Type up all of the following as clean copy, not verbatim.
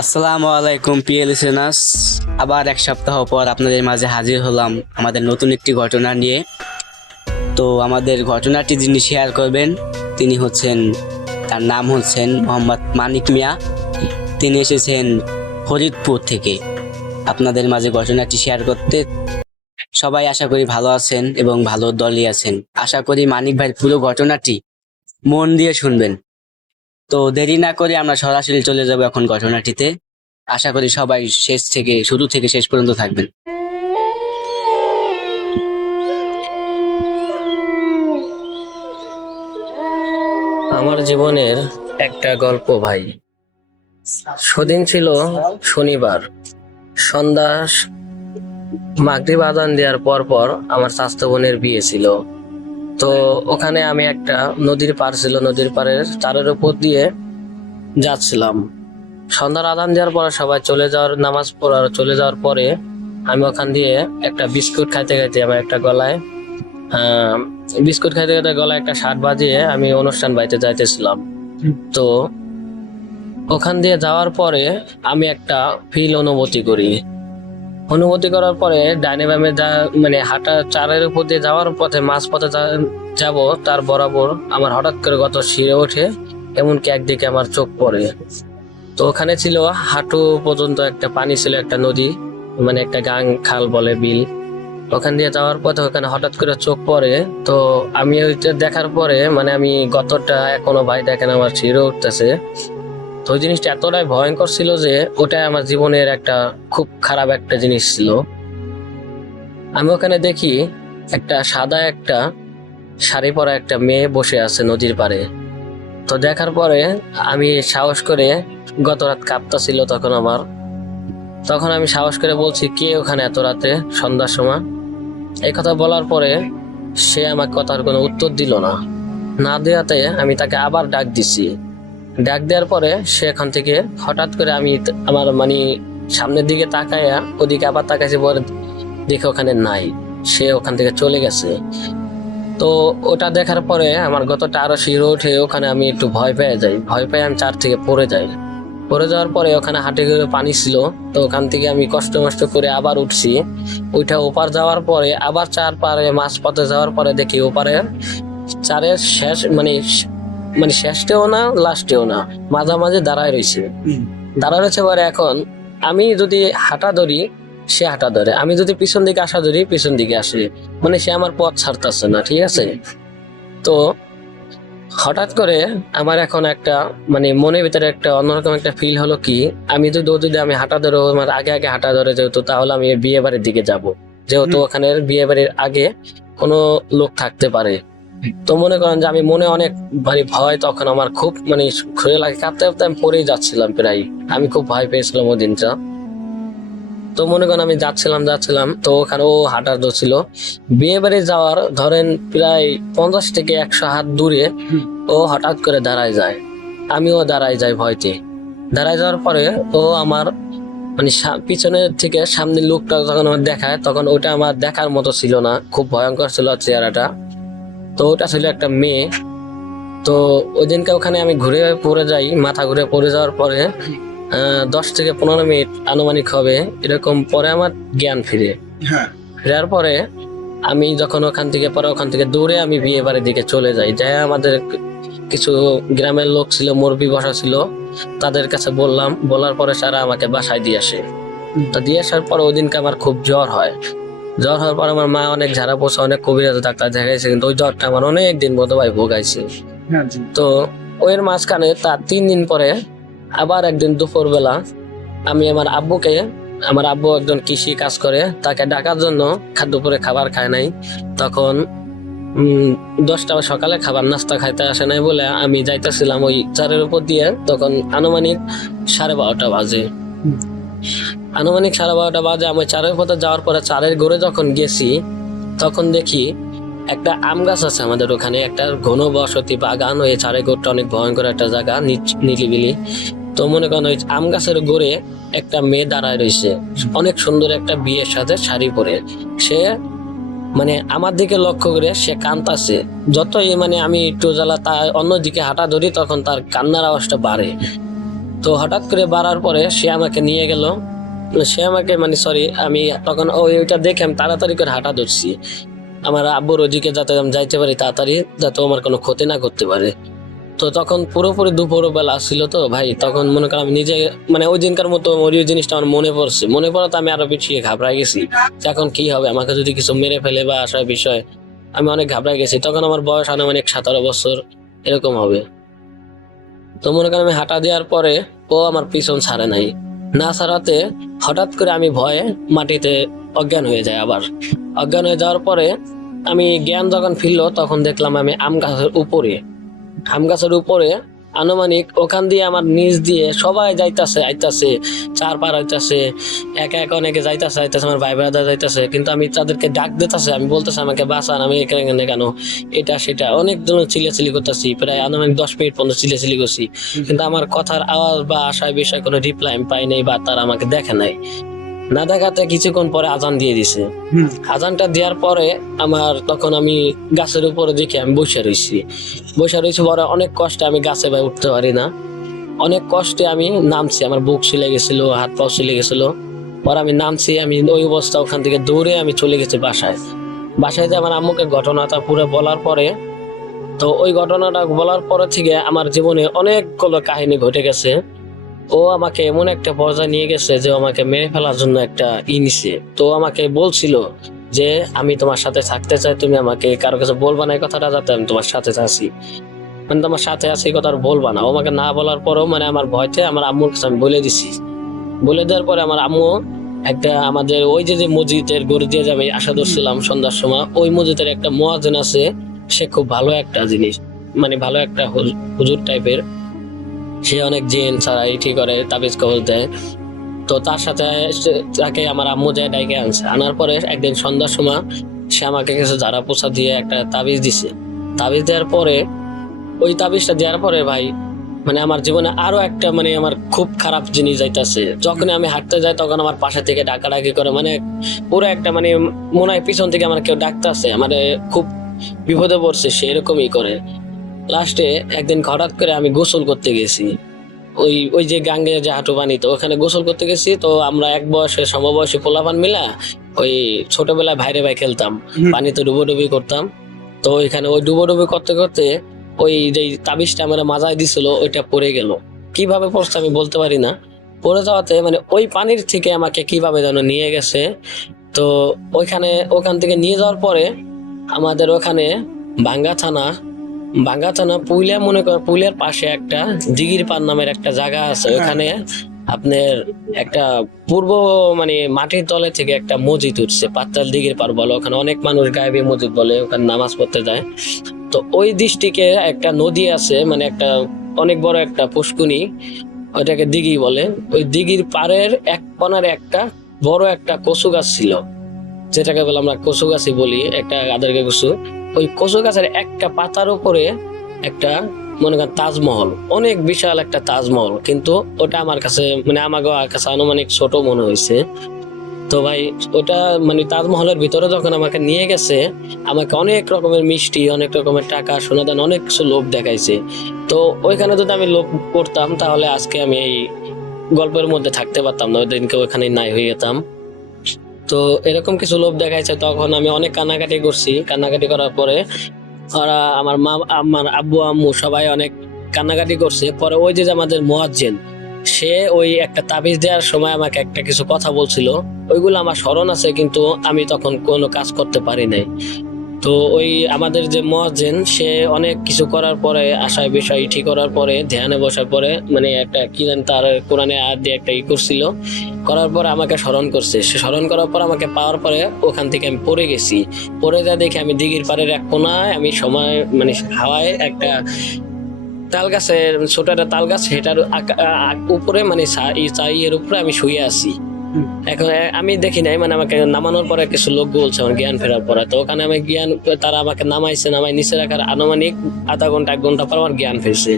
আসসালামু আলাইকুম প্রিয় লিসেনার্স। আবার এক সপ্তাহ পর আপনাদের মাঝে হাজির হলাম আমাদের নতুন একটি ঘটনা নিয়ে। তো আমাদের ঘটনাটি যিনি শেয়ার করবেন তার নাম হচ্ছেন মোহাম্মদ মানিক মিয়া। তিনি এসেছেন ফরিদপুর থেকে আপনাদের মাঝে ঘটনাটি শেয়ার করতে। সবাই আশা করি ভালো আছেন এবং ভালো দলই আছেন। আশা করি মানিক ভাইয়ের পুরো ঘটনাটি মন দিয়ে শুনবেন। তো দেরি না করে আমরা সরাসরি চলে যাব এখন ঘটনাটিতে। আশা করি সবাই শুরু থেকে শেষ পর্যন্ত থাকবেন। আমার জীবনের একটা গল্প ভাই। সেদিন ছিল শনিবার সন্ধ্যা, মাগরিব আজান দেওয়ার পর পর আমার চাচাতো বোনের বিয়ে ছিল। তো ওখানে আমি একটা নদীর পাড় ছিল, নদীর পাড়ের তারের উপর দিয়ে যাচ্ছিলাম। সন্ধ্যার আজান দেওয়ার পরে সবাই নামাজ পড়ার চলে যাওয়ার পরে আমি ওখান দিয়ে একটা বিস্কুট খাইতে খাইতে আমার একটা গলায় আহ বিস্কুট খাইতে খাইতে গলায় একটা শার্ট বাজিয়ে আমি অনুষ্ঠান বাড়িতে যাইতেছিলাম। তো ওখান দিয়ে যাওয়ার পরে আমি একটা ফিল অনুভূতি করার পরে ডাইনে বামে হাঁটা চারের উপর দিয়ে যাওয়ার পথে মাঝপথে যাব তার বরাবর আমার হঠাৎ করে গত শিরে ওঠে, এমনকি একদিকে আমার চোখ পড়ে। তো ওখানে ছিল হাঁটু পর্যন্ত একটা পানি ছিল, একটা নদী, একটা গাং খাল বলে বিল। ওখান দিয়ে যাওয়ার পথে ওখানে হঠাৎ করে চোখ পড়ে। তো আমি ওইটা দেখার পরে আমি গতটা এখনো ভাই দেখেন আমার শিরে উঠতেছে। তো ওই জিনিসটা এতটাই ভয়ঙ্কর ছিল যে ওটাই আমার জীবনের একটা খুব খারাপ একটা জিনিস ছিল। আমি ওখানে দেখি একটা সাদা একটা শাড়ি পরা একটা মেয়ে বসে আছে নদীর পাড়ে। তো দেখার পরে আমি সাহস করে, গত রাত কাঁপতাছিল তখন আমি সাহস করে বলছি, কে ওখানে এত রাতে সন্ধ্যার সময়? এই কথা বলার পরে সে আমার কথার কোনো উত্তর দিল না দেওয়াতে আমি তাকে আবার ডাক দেওয়ার পরে সে এখান থেকে হঠাৎ করে আমি আমার সামনের দিকে তাকায়া ওদিকে আবার তাকাইছি, পরে দেখে ওখানে নাই, সে ওখান থেকে চলে গেছে। তো ওটা দেখার পরে আমার গতটা আরো শিহরে উঠে ওখানে আমি একটু ভয় পেয়ে আমি চার থেকে পড়ে যাওয়ার পরে ওখানে হাঁটে করে পানি ছিল। তো ওখান থেকে আমি কষ্ট করে আবার উঠছি। ওইটা ওপার যাওয়ার পরে আবার চার পারে মাছ পথে যাওয়ার পরে দেখি ওপারে চারের শেষ শেষটেও না লাস্টেও না, মাঝামাঝি দাঁড়ায় রয়েছে। পরে এখন আমি যদি হাঁটা ধরি সে হাঁটা ধরে, আমি যদি পিছন দিকে আসা ধরি পিছন দিকে আসে, সে আমার পথ ছাড়তেছে না, ঠিক আছে। তো হঠাৎ করে আমার এখন একটা মনের ভিতরে একটা অন্যরকম একটা ফিল হলো কি, যদি আমি হাঁটা ধরে আমার আগে আগে হাঁটা ধরে যেহেতু, তাহলে আমি বিয়ে বাড়ির দিকে যাব, যেহেতু ওখানে বিয়ে বাড়ির আগে কোনো লোক থাকতে পারে। তো মনে করেন যে আমি মনে অনেক ভয়, তখন আমার খুব খুঁড়ে লাগে, কাঁপতে কাঁপতে আমি পড়েই যাচ্ছিলাম প্রায়। আমি খুব ভয় পেয়েছিলাম ওই দিনটা। তো মনে করেন আমি যাচ্ছিলাম তো ওখানে ও হাঁটার ছিল। বিয়ে বাড়ি যাওয়ার ধরেন প্রায় 50 থেকে 100 হাত দূরে ও হঠাৎ করে দাঁড়ায় যায়। আমিও দাঁড়ায় যাই ভয়তে। দাঁড়ায় যাওয়ার পরে ও আমার পিছনের থেকে সামনের লোকটা যখন আমার দেখায়, তখন ওটা আমার দেখার মতো ছিল না, খুব ভয়ঙ্কর ছিল চেহারাটা। তো ওটা ছিল একটা মেয়ে। তো ওই দিনকে ওখানে আমি ঘুরে পড়ে যাই, মাথা ঘুরে পড়ে যাওয়ার পরে 10 থেকে 15 মিনিট আনুমানিক হবে এরকম পরে আমার জ্ঞান ফেরার পরে আমি যখন ওখান থেকে দৌড়ে আমি বিয়ে বাড়ির দিকে চলে যাই। আমাদের কিছু গ্রামের লোক ছিল, মুরব্বি বসা ছিল, তাদের কাছে বলার পরে তারা আমাকে বাসায় দিয়ে আসে। তো দিয়ে আসার পরে ওই দিনকে আমার খুব জ্বর হওয়ার পর আমার মা অনেক ঝাড়া পোষা, অনেক কবিরাজ ডাক্তার দেখাইছে, কিন্তু ওই জ্বরটা আমার অনেক দিন মতো ভাই ভোগাইছে। তো ওর মাঝখানে তার 3 দিন পরে আবার একদিন দুপুর বেলা আমি আমার আব্বু একজন কৃষি কাজ করে, তাকে ডাকার জন্য দুপুরে খাবার খায় নাই। তখন 10টা সকালে খাবার নাস্তা খাইতে আসে নাই বলে আমি যাইতেছিলাম ওই চারের উপর দিয়ে। তখন আনুমানিক 12:30 বাজে। আমি চারের পথে যাওয়ার পরে চারের ঘুরে যখন গেছি, তখন দেখি একটা আম গাছ আছে আমাদের ওখানে, একটা ঘন বসতি বাগান। ওই চারের গোড়টা অনেক ভয়ঙ্কর একটা জায়গা, নিলিবিলি। তো মনে করেন ওই আম গাছের গোড়ে একটা মেয়ে দাঁড়ায় রয়েছে, অনেক সুন্দর একটা বিয়ের সাথে শাড়ি পরে। সে আমার দিকে লক্ষ্য করে সে কাঁদতাছে। যতই আমি একটু জ্বালা তার অন্যদিকে হাঁটা ধরি, তখন তার কান্নার আওয়াজটা বাড়ে। তো হঠাৎ করে বাড়ার পরে সে আমাকে নিয়ে গেল। সে আমাকে মানে সরি, আমি তখন ওইটা দেখে আমি তাড়াতাড়ি করে হাঁটা ধরছি আমার আব্বুর ওদিকে, যাতে আমি যাইতে পারি তাড়াতাড়ি, যাতে আমার কোনো ক্ষতি না করতে পারে। তো তখন পুরোপুরি দুপুর বেলা ছিল তো ভাই, তখন মনে করেন আমি নিজে মানে ওই দিনকার মতো ওই জিনিসটা আমার মনে পড়ছে। মনে পড়াতে আমি আরো বেশি ঘাবড়াই গেছি যে এখন কি হবে, আমাকে যদি কিছু মেরে ফেলে বা আসার বিষয়, আমি অনেক ঘাবড়াই গেছি। তখন আমার বয়স আনুমানিক 17 বছর এরকম হবে। তো মনে করেন আমি হাঁটা দেওয়ার পরে ও আমার পিছন ছাড়ে নাই, না ছাড়াতে হঠাৎ করে আমি ভয়ে মাটিতে অজ্ঞান হয়ে যায়। আবার অজ্ঞান হয়ে যাওয়ার পরে আমি জ্ঞান যখন ফিরলো, তখন দেখলাম আমি আম গাছের উপরে আনুমানিক ওখান দিয়ে আমার নিচ দিয়ে সবাই যাইতাছে আইতাছে, চার পার হইতাছে, একা একা অনেকে যাইতাছে আইতাছে, আমার ভাই ব্রাদার যাইতাছে, কিন্তু আমি তাদেরকে ডাক দিতেছে, আমি বলতেছি আমাকে বাঁচান, আমি এখানে কেন, এটা সেটা অনেক জন চিল্লাচিল্লি করতেছি, প্রায় আনুমানিক 10 মিনিট পর্যন্ত চিল্লাচিল্লি করছি, কিন্তু আমার কথার আওয়াজ বা আশায় বিষয়ে কোনো রিপ্লাই আমি পাই নাই বা তারা আমাকে দেখে নাই। না দেখাতে কিছুক্ষণ পরে আজান দিয়ে দিছে। আজানটা দেওয়ার পরে তখন আমি গাছের উপরে দেখে আমি বসে রয়েছি পরে অনেক কষ্টে আমি গাছে ভাই উঠতে পারি না, অনেক কষ্টে আমি নামছি, আমার বুক ছিলে গেছিল, হাত পাও ছিলে গেছিল। পরে আমি নামছি, আমি ওই অবস্থা ওখান থেকে দৌড়ে আমি চলে গেছি বাসায় যে আমার আম্মুকে ঘটনাটা পুরো বলার পরে, তো ওই ঘটনাটা বলার পরে থেকে আমার জীবনে অনেকগুলো কাহিনী ঘটে গেছে। ও আমাকে এমন একটা পর্যায়ে নিয়ে গেছে যে ও আমাকে মেরে ফেলার জন্য একটা নিছে। তো আমাকে বলছিল যে আমি তোমার সাথে থাকতে চাই, তুমি আমাকে কারো কাছে বলবা না এই কথাটা, যাতে আমি তোমার সাথে আছি, মানে তোমার সাথে আছি এই কথা আর বলবা না। ও আমাকে না বলার পরেও মানে আমার ভয়তে আমার আম্মুর কাছে আমি বলে দিছি। বলে দেওয়ার পরে আমার আম্মু একটা আমাদের ওই যে মসজিদের গড়ে দিয়ে যাবে আশা ধরছিলাম সন্ধ্যার সময়, ওই মসজিদের একটা মুয়াজ্জিন আছে, সে খুব ভালো একটা জিনিস, মানে ভালো একটা হুজুর টাইপের, সে অনেক জিন ছাড়া ইটি করে, তাবিজ কবজ দেয়। তো তার সাথে তাকে আমার আম্মু যায় ডাইকে আনার পরে একদিন সন্ধ্যার সময় সে আমাকে কিছু ঝাড়া পোছা দিয়ে একটা তাবিজ দিছে। তাবিজ দেওয়ার পরে ওই তাবিজটা দেওয়ার পরে ভাই মানে আমার জীবনে আরো একটা মানে আমার খুব খারাপ জিনিস যাইতাছে। যখন আমি হাঁটতে যাই তখন আমার পাশে থেকে ডাকাডাকি করে, মানে পুরো একটা মানে মনে হয় পিছন থেকে আমার কেউ ডাকতেছে, মানে খুব বিপদে পড়ছে সে, এরকমই করে। লাস্টে একদিন হঠাৎ করে আমি গোসল করতে গেছি, ওই ওই যে গাঙ্গে যে হাঁটু পানি, তো ওখানে গোসল করতে গেছি। তো আমরা এক বয়সে সমবয়সী পোলাপান মিলা ওই ছোটবেলায় ভাইরে ভাই খেলতাম, পানিতে ডুবোডুবি করতাম। তো ওইখানে ওই ডুবোডুবি করতে করতে ওই যে তাবিজটা আমার মাজায় দিছিল ওইটা পড়ে গেল। কিভাবে পড়ছে আমি বলতে পারি না। পড়ে যাওয়াতে মানে ওই পানির থেকে আমাকে কিভাবে যেন নিয়ে গেছে। তো ওখান থেকে নিয়ে যাওয়ার পরে আমাদের ওখানে ভাঙ্গা থানা পুইলিয়া, মনে কর পুইলিয়ার পাশে একটা দিঘির পার নামের একটা জায়গা আছে, ওখানে আপনার একটা পূর্ব মানে মাটির তলে থেকে একটা মসজিদ উঠছে, পাতাল দিঘির পার বলে, ওখানে অনেক মানুষ গায়েবী মসজিদ বলে, ওখানে নামাজ পড়তে যায়। তো ওই ডিস্ট্রিক্টে একটা নদী আছে, মানে একটা অনেক বড় একটা পুষ্কুনি, ওইটাকে দিঘি বলে। ওই দিঘির পাড়ের এক কোণারে একটা বড় একটা কচু গাছ ছিল, যেটাকে বলে আমরা কচু গাছই বলি, একটা গাদেরকে কচু। ওই কচু গাছের একটা পাতার উপরে একটা মনে করেন তাজমহল, অনেক বিশাল একটা তাজমহল, কিন্তু ওটা আমার কাছে মানে আমাকে কাছে আনুমানিক ছোট মনে হয়েছে। তো ভাই ওটা মানে তাজমহলের ভিতরে যখন আমাকে নিয়ে গেছে, আমাকে অনেক রকমের মিষ্টি, অনেক রকমের টাকা, সোনাদান, অনেক কিছু লোভ দেখাইছে। তো ওইখানে যদি আমি লোভ করতাম তাহলে আজকে আমি এই গল্পের মধ্যে থাকতে পারতাম না, ওই দিনকে ওইখানে নাই হয়ে যেতাম। তো এরকম কিছু লোভ দেখাইছে, তখন আমি অনেক কান্নাকাটি করছি। কান্নাকাটি করার পরে ওরা আমার আব্বু আম্মু সবাই অনেক কান্নাকাটি করছে। পরে ওই যে আমাদের মুয়াজ্জিন, সে ওই একটা তাবিজ দেওয়ার সময় আমাকে একটা কিছু কথা বলছিল, ওইগুলো আমার স্মরণ আছে, কিন্তু আমি তখন কোনো কাজ করতে পারি নাই। তো ওই আমাদের যে মুয়াজ্জিন, সে অনেক কিছু করার পরে, আশায় বিষয় ঠিক করার পরে, ধ্যানে বসার পরে, মানে একটা কি জানি তার কোরআনে আয়াত দিয়ে একটা করছিল, করার পর আমাকে স্মরণ করছে। সে স্মরণ করার পর আমাকে পাওয়ার পরে ওখান থেকে আমি পড়ে গেছি। পড়ে যা দেখি আমি দিঘির পাড়ের এক কোনায়, আমি সময় মানে হাওয়ায় একটা তাল গাছের, ছোট একটা তাল গাছ, সেটার উপরে মানে এর উপরে আমি শুয়ে আছি। এখন আমি দেখি নাই, মানে আমাকে নামানোর পরে কিছু লোক বলছে আমার জ্ঞান ফেরার পরে। তো ওখানে আমি তারা আমাকে নামাই নিচে রাখার আনুমানিক আধা ঘন্টা 1 ঘন্টা পর আমার জ্ঞান ফিরছে।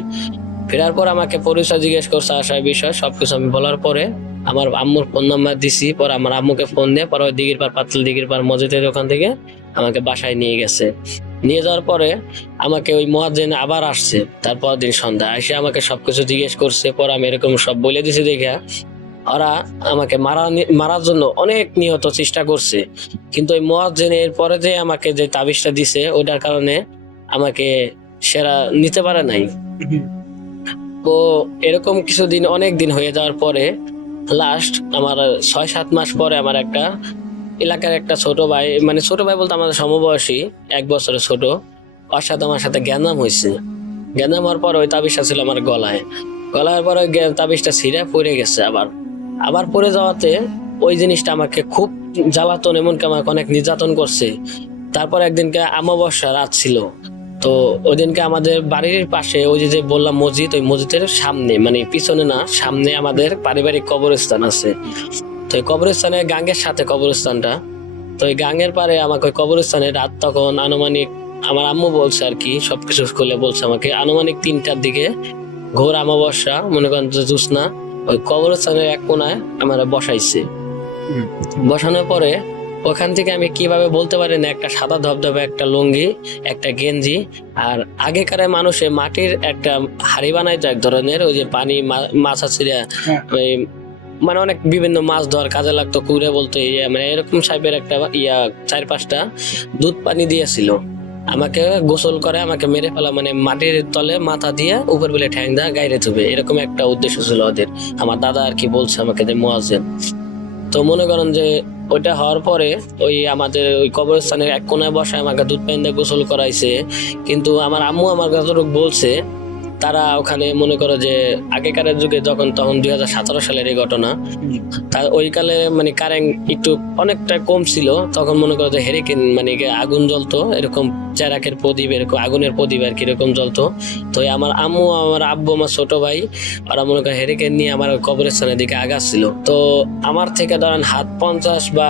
ফেরার পর আমাকে পরিচয় জিজ্ঞেস করছে, আসার বিষয় সবকিছু আমি বলার পরে আমার আম্মুর ফোন নাম্বার দিছি। পরে আমার আম্মুকে ফোন দিয়ে পরে ওই দিঘির পার, পাতল দিঘির পার মসজিদের ওখান থেকে আমাকে বাসায় নিয়ে গেছে। নিয়ে যাওয়ার পরে আমাকে ওই মুয়াজ্জিন আবার আসছে, তারপর দিন সন্ধ্যা এসে আমাকে সবকিছু জিজ্ঞেস করছে। পরে আমি এরকম সব বলে দিছি দেখে ওরা আমাকে মারার জন্য অনেক নিহত চেষ্টা করছে, কিন্তু ওই মুয়াজ্জিনের পরে যে আমাকে যে তাবিজটা দিছে ওটার কারণে আমাকে সেরা নিতে পারে নাই। তো এরকম কিছুদিন, অনেক দিন হয়ে যাওয়ার পরে লাস্ট আমার 6-7 মাস পরে আমার একটা এলাকার একটা ছোট ভাই, মানে ছোট ভাই বলতে আমাদের সমবয়সী, 1 বছরের ছোট, ওর সাথে আমার সাথে জ্ঞানদাম হয়েছে। জ্ঞানদাম হওয়ার পর ওই তাবিজটা ছিল আমার গলায়। গলার পরে তাবিজটা ছিঁড়ে পড়ে গেছে। আবার আবার পড়ে যাওয়াতে ওই জিনিসটা আমাকে খুব জ্বালাতন, এমনকি আমাকে অনেক নির্যাতন করছে। তারপর একদিনকে অমাবস্যা রাত ছিল, তো ওই দিনকে আমাদের বাড়ির পাশে ওই যে যে বললাম মসজিদ, ওই মসজিদের সামনে, মানে পিছনে না, সামনে আমাদের পারিবারিক কবরস্থান আছে। তো এই কবরস্থানে গাঙ্গের সাথে কবরস্থানটা, তো ওই গাঙ্গের পারে আমাকে ওই কবরস্থানে রাত তখন আনুমানিক, আমার আম্মু বলছে আর কি, সবকিছু খুলে বলছে আমাকে, আনুমানিক 3টার দিকে ঘোর অমাবস্যা, মনে করেন যে জ্যোৎস্না, ওই কবরস্থানের এক কোনায় আমার বসাইছে। বসানোর পরে ওখান থেকে আমি কিভাবে বলতে পারি না, একটা সাদা ধবধবে একটা লুঙ্গি, একটা গেঞ্জি, আর আগেকার মানুষে মাটির একটা হাড়ি বানাইতো এক ধরনের, ওই যে পানি মাছ আছে, ওই মানে অনেক বিভিন্ন মাছ ধর কাজে লাগতো, কুড়ে বলতো, মানে এরকম টাইপের একটা 4-5টা দুধ পানি দিয়েছিল আমাকে। গোসল করে আমাকে মেরে ফেলা, মানে মাটির তলে মাথা দিয়ে উপর বলে ঠ্যাং দা গাইরে থুবে, এরকম একটা উদ্দেশ্য ছিল ওদের। আমার দাদা আর কি বলছে আমাকে যে মুয়াজ্জিন। তো মনে করেন যে ওইটা হওয়ার পরে ওই আমাদের ওই কবরস্থানের এক কোনায় বসে আমাকে দুধ পানি দিয়ে গোসল করাইছে। কিন্তু আমার আম্মু আমার কাছে বলছে, তারা ওখানে মনে করো যে আগেকার যুগে যখন, তখন 2017 সালের এই ঘটনা, ওই কালে মানে কারেন্ট একটু অনেকটা কম ছিল, তখন মনে করো যে হেরিকেন, মানে আগুন জ্বলতো, এরকম চেরাকের প্রদীপ, এরকম আগুনের প্রদীপ আর কি, এরকম জ্বলতো। তো আমার আম্মু, আমার আব্বু, আমার ছোট ভাই, ওরা মনে করো হেরিকেন নিয়ে আমার কবরস্থানের দিকে আগাচ্ছিল। তো আমার থেকে ধরেন হাত 50 বা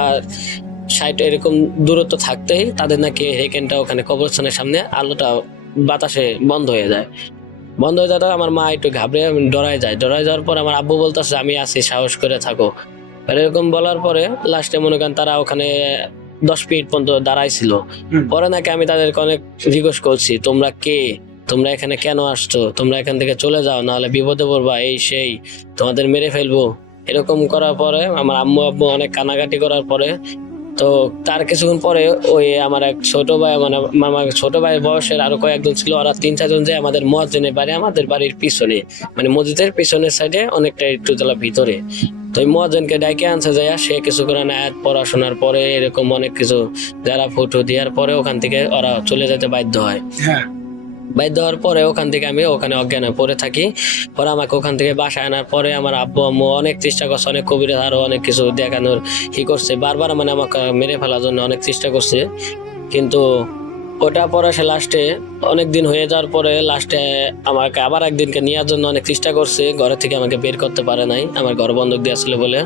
60 এরকম দূরত্ব থাকতেই তাদের নাকি হেরিকেনটা ওখানে কবরস্থানের সামনে আলোটা বাতাসে বন্ধ হয়ে যায়। বন্ধ হয়ে যাওয়ার আমার মা একটু ঘাবড়ে ডরায় যায়। ডরায় যাওয়ার পর আমার আব্বু বলতেছে, আমি আছি, সাহস করে থাকো। আর এরকম বলার পরে লাস্টে মনে করেন তারা ওখানে 10 মিনিট পর্যন্ত দাঁড়াইছিল। পরে নাকি আমি তাদেরকে অনেক জিজ্ঞেস করছি, তোমরা কে, তোমরা এখানে কেন আসছো, তোমরা এখান থেকে চলে যাও, নাহলে বিপদে পড়বা, এই সেই, তোমাদের মেরে ফেলবো। এরকম করার পরে আমার আম্মু আব্বু অনেক কানাকাটি করার পরে, তো তার কিছুক্ষণ পরে ওই আমার এক ছোট ভাই, মানে আমার ছোট ভাইয়ের বয়সের আরো কয়েকজন ছিল, ওরা 3-4 জন যে আমাদের মুয়াজ্জিনের বাড়ি আমাদের বাড়ির পিছনে, মানে মসজিদের পিছনের সাইডে অনেকটা একটু জেলা ভিতরে। তো ওই মুয়াজ্জিনকে ডাইকে আনছে যায়, সে কিছু করে আয়াত পড়াশোনার পরে এরকম অনেক কিছু যারা ফটো দেওয়ার পরে ওখান থেকে ওরা চলে যেতে বাধ্য হয়। বাধ্য হওয়ার পরে ওখান থেকে আমি ওখানে অজ্ঞান হয়ে পড়ে থাকি। পরে আমাকে ওখান থেকে বাসায় আনার পরে আমার আব্বু আম্মু অনেক চেষ্টা করছে, অনেক কবিরাজ আরো অনেক কিছু দেখানোর করছে, বারবার মানে আমাকে মেরে ফেলার জন্য অনেক চেষ্টা করছে। কিন্তু ওটা পরে সে লাস্টে অনেক দিন হয়ে যাওয়ার পরে লাস্টে আমাকে আবার একদিনকে নেওয়ার জন্য অনেক চেষ্টা করছে, ঘরে থেকে আমাকে বের করতে পারে নাই, আমার ঘর বন্ধক দেওয়া ছিল বলে।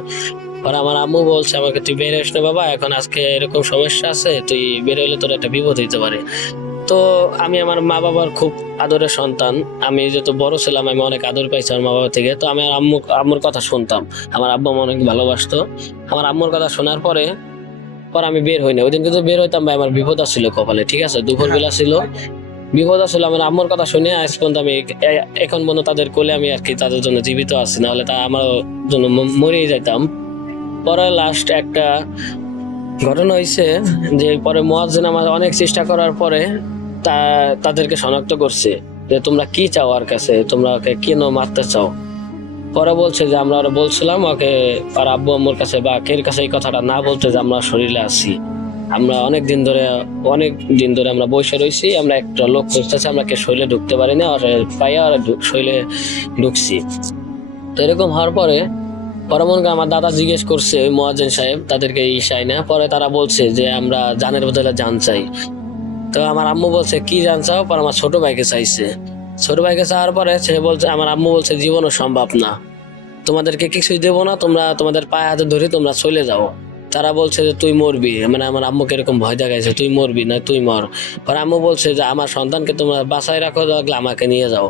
পরে আমার আম্মু বলছে আমাকে, তুই বের হইস না বাবা, এখন আজকে এরকম সমস্যা আছে, তুই বের হইলে তোর একটা বিপদ হইতে পারে। তো আমি আমার মা বাবার খুব আদরের সন্তান, আমি যেহেতু বড় ছিলাম, আমি অনেক আদর পাইছি আমার মা বাবা থেকে। তো আমি আর আম্মুর কথা শুনতাম, আমার আব্বু আমার অনেক ভালোবাসতো। আমার আম্মুর কথা শোনার পরে আমি বের হই না। ওই দিন কিন্তু বের হইতাম ভাই, আমার বিপদ আসছিল কপালে, ঠিক আছে, দুপুর বেলা ছিল, বিপদ আসলে। আমার আম্মুর কথা শুনে আজ পর্যন্ত আমি এখন পর্যন্ত তাদের কোলে আমি আর কি তাদের জন্য জীবিত আছি, না হলে তা আমার জন্য মরেই যাইতাম। পরে লাস্ট একটা ঘটনা হয়েছে যে, পরে মুয়াজ্জিন আমার অনেক চেষ্টা করার পরে তাদেরকে শনাক্ত করছে যে তোমরা কি চাও আর কাছে, তোমরা ওকে কেন মারতে চাও। পরে বলছে যে আমরা ওরা বলছিলাম ওকে আর আব্বু আম্মুর কাছে বা কের কাছে এই কথাটা না বলতে, যে আমরা শরীরে আছি, আমরা অনেক দিন ধরে আমরা বসে রয়েছি, আমরা একটা লোক খুঁজতেছি, আমরা কে শরীরে ঢুকতে পারি না, পাইয়া ওরা শরীরে ঢুকছি। তো এরকম হওয়ার পরে মনে করেন আমার দাদা জিজ্ঞেস করছে ওই মুয়াজ্জিন সাহেব তাদেরকে চাই না, পরে তারা বলছে যে আমরা জানের বদলে জান চাই। তো আমার আম্মু বলছে কি জান চাও, পরে আমার ছোট ভাইকে চাইছে। ছোট ভাইকে চাওয়ার পরে সে বলছে, আমার আম্মু বলছে জীবনও সম্ভব না, তোমাদেরকে কিছুই দেবো না, তোমরা তোমাদের পায়ে হাতে ধরে তোমরা চলে যাও। তারা বলছে যে তুই মরবি, মানে আমার আম্মুকে এরকম ভয় দেখাইছে, তুই মরবি না, তুই মর। পরে আম্মু বলছে যে আমার সন্তানকে তোমরা বাঁচায় রাখো, লাগলে আমাকে নিয়ে যাও।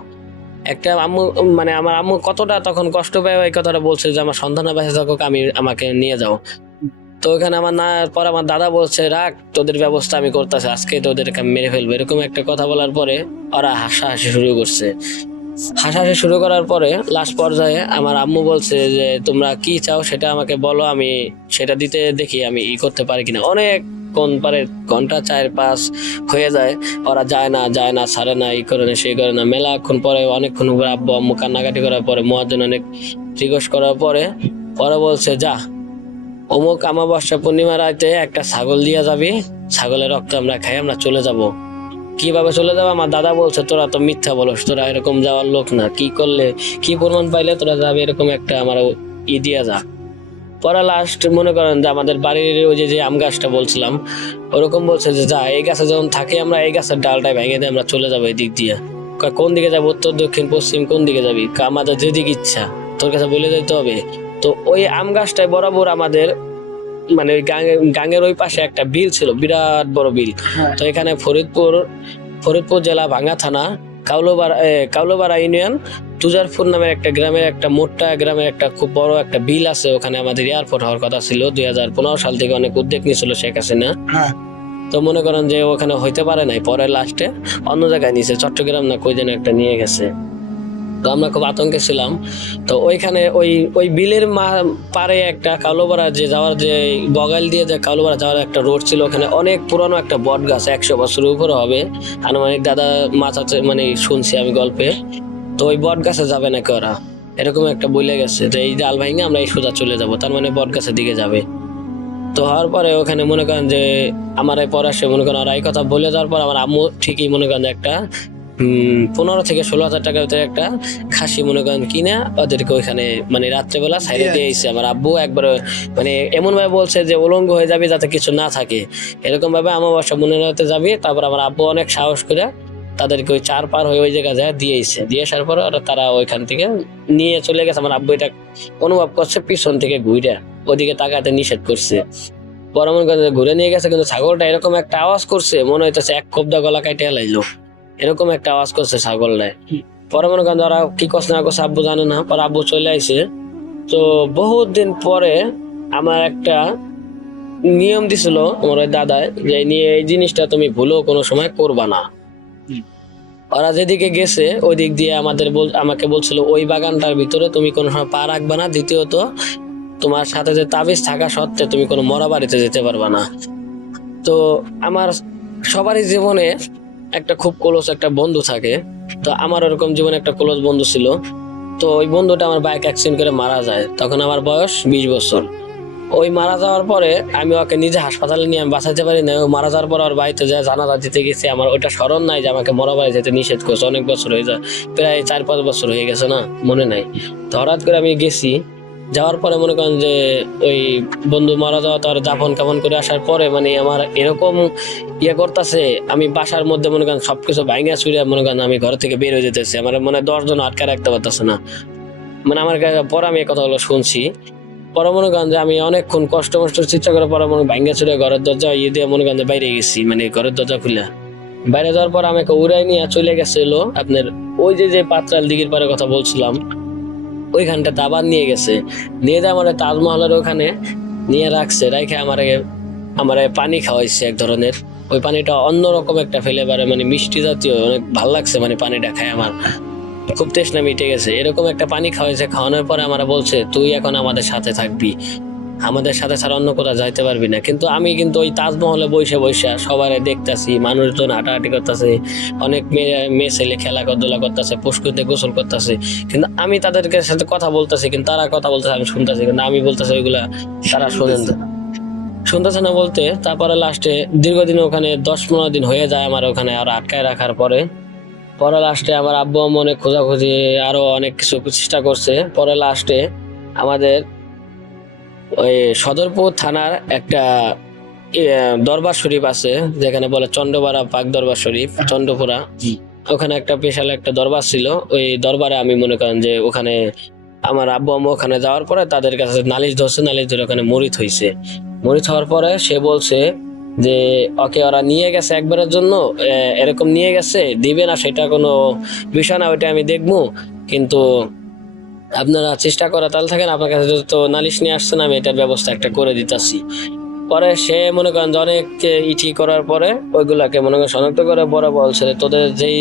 একটা আম্মু, মানে আমার আম্মু কতটা তখন কষ্ট পায়, এই কথাটা বলছে যে আমার সন্তানের বাঁচে থাকুক, আমাকে নিয়ে যাও। তো ওখানে আমার না পরে আমার দাদা বলছে রাখ, তোদের ব্যবস্থা আমি করতেছি, আজকে তোদেরকে আমি মেরে ফেলবো, এরকম একটা কথা বলার পরে ওরা হাসাহাসি শুরু করছে। হাসাহাসি শুরু করার পরে লাস্ট পর্যায়ে আমার আম্মু বলছে যে তোমরা কি চাও সেটা আমাকে বলো, আমি সেটা দিতে দেখি আমি করতে পারি কিনা। অনেক কোন পারে ঘন্টা 4-5 হয়ে যায়, ওরা যায় না ছাড়ে না, এই করে না সেই করে না। মেলাক্ষণ পরে অনেকক্ষণ পরে আব্বু আম্মু কান্নাকাটি করার পরে মুয়াজ্জিন অনেক রিকোয়েস্ট করার পরে ওরা বলছে যা, অমুক অমাবস্যা পূর্ণিমা রাতে একটা ছাগল দিয়া যাবি, ছাগলের রক্ত আমরা খাই, আমরা চলে যাব। কিভাবে চলে যাবো? আমার দাদা বলছে তোরা তো মিথ্যা বলস, তোরা এরকম যাওয়ার লোক না, কি করলে কি প্রমাণ পাইলে তোরা যাবে, এরকম একটা আমার দিয়া যা। পরে লাস্ট মনে করেন যে আমাদের বাড়ির ওই যে আম গাছটা বলছিলাম, ওরকম বলছে যে যা, এই গাছে যখন থাকি আমরা, এই গাছের ডালটাই ভেঙে দিয়ে আমরা চলে যাবো এই দিক দিয়ে। কোন দিকে যাবো? উত্তর দক্ষিণ পশ্চিম কোন দিকে যাবি? আমাদের যেদিকে ইচ্ছা, তোর কাছে বলে দিতে হবে। তো ওই আম গাছটাই বরাবর আমাদের মানে ওই গাঙের ওই পাশে একটা বিল ছিল, বিরাট বড় বিল। তো এখানে ফরিদপুর জেলা ভাঙ্গা থানা কাউলোবাড়া ইউনিয়ন তুজারপুর নামের একটা গ্রামের একটা মোটা গ্রামের একটা খুব বড় একটা বিল আছে। ওখানে আমাদের এয়ারপোর্ট হওয়ার কথা ছিল, 2015 সাল থেকে অনেক উদ্যোগ নিয়েছিল শেখ হাসিনা। তো মনে করেন যে ওখানে হইতে পারে নাই, পরে লাস্টে অন্য জায়গায় নিয়েছে, চট্টগ্রাম না কই যেন একটা নিয়ে গেছে। তো আমরা খুব আতঙ্কে ছিলাম। তো ওইখানে ওই বিলের পারে একটা কাউলোপাড়া যে যাওয়ার, যে বগাইল দিয়ে যে কাউলোপাড়া যাওয়ার একটা রোড ছিল, ওখানে অনেক পুরানো একটা বট গাছ, 100 বছরের উপরে হবে আনুমানিক, দাদা মাথাতে মানে শুনছি আমি গল্পে। তো ওই বট গাছে যাবে নাকি ওরা, এরকম একটা বলে গেছে যে এই ডাল ভাঙে আমরা এই সোজা চলে যাব, তার মানে বট গাছের দিকে যাবে। তো হওয়ার পরে ওখানে মনে করেন যে আমার এই পরে সে মনে করেন ওরা এই কথা বলে যাওয়ার পর আমার আম্মু ঠিকই মনে করেন যে একটা 15 থেকে 16 হাজার টাকার ভিতরে একটা খাসি মনে করেন কিনা ওদেরকে ওইখানে মানে রাত্রেবেলা সাইডে দিয়ে এসেছে। আমার আব্বু একবার মানে এমন ভাবে বলছে যে উলঙ্গ হয়ে যাবে যাতে কিছু না থাকে, এরকম ভাবে আমার বাসা মনে রাখতে যাবি। তারপর আমার আব্বু অনেক সাহস করে তাদেরকে ওই 4 পার হয়ে ওই জায়গায় যায় দিয়ে এসে, দিয়ে আসার পর তারা ওইখান থেকে নিয়ে চলে গেছে। আমার আব্বু এটা অনুভব করছে, পিছন থেকে ঘুরে ওদিকে তাকাতে নিষেধ করছে। বড় মনে করেন ঘুরে নিয়ে গেছে, কিন্তু ছাগলটা এরকম একটা আওয়াজ করছে মনে হইতেছে এক কোবদা গলা কাটে লাইলো, এরকম একটা আওয়াজ করছে ছাগলটায়। পরে মনে করেন ওরা কি করছে না করছে আব্বু জানে না, পরে আব্বু চলে আইছে। তো বহুত দিন পরে আমার একটা নিয়ম দিছিল আমার ওই দাদায়, যে নিয়ে এই জিনিসটা তুমি ভুলেও কোনো সময় করবা না। ওরা যেদিকে গেছে ওই দিক দিয়ে আমাকে বলছিল ওই বাগানটার ভিতরে তুমি কোনো সময় পা রাখবা না, দ্বিতীয়ত তোমার সাথে যে তাবিজ থাকা সত্ত্বে তুমি কোনো মরা বাড়িতে যেতে পারবা না। তো আমার সবারই জীবনে একটা খুব ক্লোজ একটা বন্ধু থাকে, তো আমার ওরকম জীবনে একটা ক্লোজ বন্ধু ছিল। তো ওই বন্ধুটা আমার বাইক অ্যাক্সিডেন্ট করে মারা যায়, তখন আমার বয়স 20 বছর। ওই মারা যাওয়ার পরে আমি ওকে নিজে হাসপাতালে নিয়ে আমি বাঁচাতে পারি না। মারা যাওয়ার পর ওর বাড়িতে যায় জানাজা দিতে গেছি, আমার ওইটা স্মরণ নাই যে আমাকে মরা বাড়ি যেতে নিষেধ করছে, অনেক বছর হয়ে যায়, প্রায় 4-5 বছর হয়ে গেছে না, মনে নাই। তো হঠাৎ করে আমি গেছি, যাওয়ার পরে মনে করেন যে ওই বন্ধু মারা যাওয়া তো আর দাফন কাফন করে আসার পরে মানে আমার এরকম করতেছে, আমি বাসার মধ্যে মনে করেন সবকিছু ভাঙা চুরিয়া মনে করেন আমি ঘর থেকে বের হয়ে যেতেছি, আমার মনে হয় 10 জন আটকে রাখতে পারতেছে না। মানে আমার পরে আমি এই কথাগুলো শুনছি। পরে মনে করেন যে আমি অনেকক্ষণ কষ্ট চিন্তা করে পরে মনে ভাঙ্গা চুরে ঘরের দরজা দিয়ে মনে করেন বাইরে গেছি, মানে ঘরের দরজা খুলে বাইরে যাওয়ার পর আমাকে উড়াই নিয়ে চলে গেছিল আপনার ওই যে পাত্রাল দিঘির পারে কথা বলছিলাম, ওইখানটাতে আবার নিয়ে গেছে, নিয়ে যায় আমার তাজমহলের ওখানে নিয়ে রাখছে, রাখে আমারে পানি খাওয়াইছে এক ধরনের। ওই পানিটা অন্যরকম একটা ফ্লেভারে মানে মিষ্টি জাতীয়, অনেক ভালো লাগছে, মানে পানিটা খায় আমার খুব তৃষ্ণা মিটে গেছে। এরকম একটা পানি খাওয়াইছে, খাওয়ানোর পরে আমরা বলছে তুই এখন আমাদের সাথে থাকবি, আমাদের সাথে ছাড়া অন্য কোথাও যাইতে পারবি না। কিন্তু আমি কিন্তু ওই তাজমহলে বসে সবাই দেখতেছি, মানুষজন হাঁটাহাঁটি করতেছে, অনেক মেয়ে ছেলে খেলাধুলা করতেছে, পুষ্করিতে গোসল করতেছে, কিন্তু আমি তাদেরকে সাথে কথা বলতেছি, কিন্তু তারা কথা বলতেছে আমি শুনতেছি, কিন্তু আমি বলতেছি ওইগুলা তারা শুনতেছে না বলতে। তারপরে লাস্টে দীর্ঘদিন ওখানে 10-15 দিন হয়ে যায় আমার ওখানে আর আটকায় রাখার পরে লাস্টে আমার আব্বু আম্মু অনেক খোঁজাখুঁজি আরো অনেক কিছু চেষ্টা করছে। পরে লাস্টে আমাদের ওই সদরপুর থানার একটা দরবার শরীফ আছে, যেখানে বলে চন্দ্রপাড়া পাক দরবার শরীফ, চন্দ্রপুরা, ওখানে একটা স্পেশাল একটা দরবার ছিল। ওই দরবারে আমি মনে করেন যে ওখানে আমার আব্বু আম্মু ওখানে যাওয়ার পরে তাদের কাছে নালিশ ধরে ওখানে মরিত হয়েছে। মরিত হওয়ার পরে সে বলছে যে ওকে ওরা নিয়ে গেছে একবারের জন্য, এরকম নিয়ে গেছে, দিবে না সেটা কোনো বিষয় না, ওইটা আমি দেখবো, কিন্তু আপনারা চেষ্টা করা তাহলে থাকেন, আপনার কাছে তো নালিশ নিয়ে আসছেন, আমি এটার ব্যবস্থা একটা করে দিতেছি। পরে সে মনে করেন যে অনেক ইটি করার পরে ওইগুলাকে মনে করেন শনাক্ত করে বড় বলছে, তোদের যেই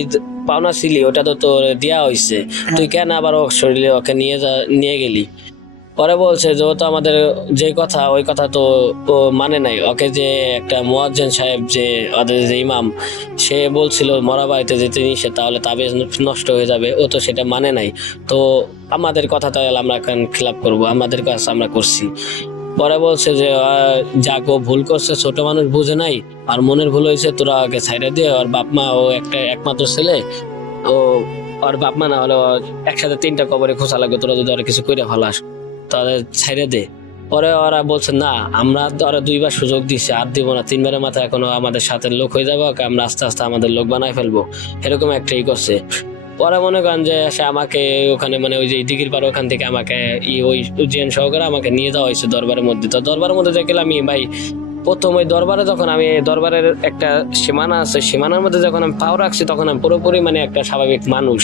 পাওনা ছিলি ওটা তো তোর দেয়া হয়েছে, তুই কেন আবার ও শরীরে ওকে নিয়ে গেলি। পরে বলছে যে ও তো আমাদের যে কথা ওই কথা তো ও মানে নাই, ওকে যে একটা মুয়াজ্জিন সাহেব যে ওদের যে ইমাম সে বলছিল মরা বাড়িতে যেতে নিষেধ, তাহলে তাবিজ নষ্ট হয়ে যাবে, ও তো সেটা মানে নাই। তো আমাদের কথা তাহলে আমরা কেন খিলাপ করব, আমাদের কাছে আমরা করছি। পরে বলছে যে যাক ও ভুল করছে, ছোট মানুষ বুঝে নাই, আর মনের ভুল হয়েছে, তোরা ওকে ছাইড়া দিয়ে, ওর বাপ মা ও একটা একমাত্র ছেলে, ও ওর বাপ মা না হলে ওর একসাথে 3টা কবরে খোঁচা লাগবে, তোরা যদি ওরা কিছু করে ফেলাস তাহলে ছেড়ে দে। পরে ওরা বলছে না, আমরা তো ওরা 2বার সুযোগ দিচ্ছি, আর দিব না, 3বারের মাথায় এখনো আমাদের সাথে লোক হয়ে যাবো, ওকে আমরা আস্তে আস্তে আমাদের লোক বানাই ফেলবো, এরকম একটাই করছে। পরে মনে করেন যে সে আমাকে ওখানে মানে ওই যে দিঘির পার ওখান থেকে আমাকে ওই জেন সহকারে আমাকে নিয়ে যাওয়া হয়েছে দরবারের মধ্যে। তো দরবারের মধ্যে দেখলাম আমি ভাই প্রথম ওই দরবারে যখন আমি দরবারের একটা সীমানা আছে, সীমানার মধ্যে যখন আমি পাও রাখছি তখন আমি পুরোপুরি মানে একটা স্বাভাবিক মানুষ।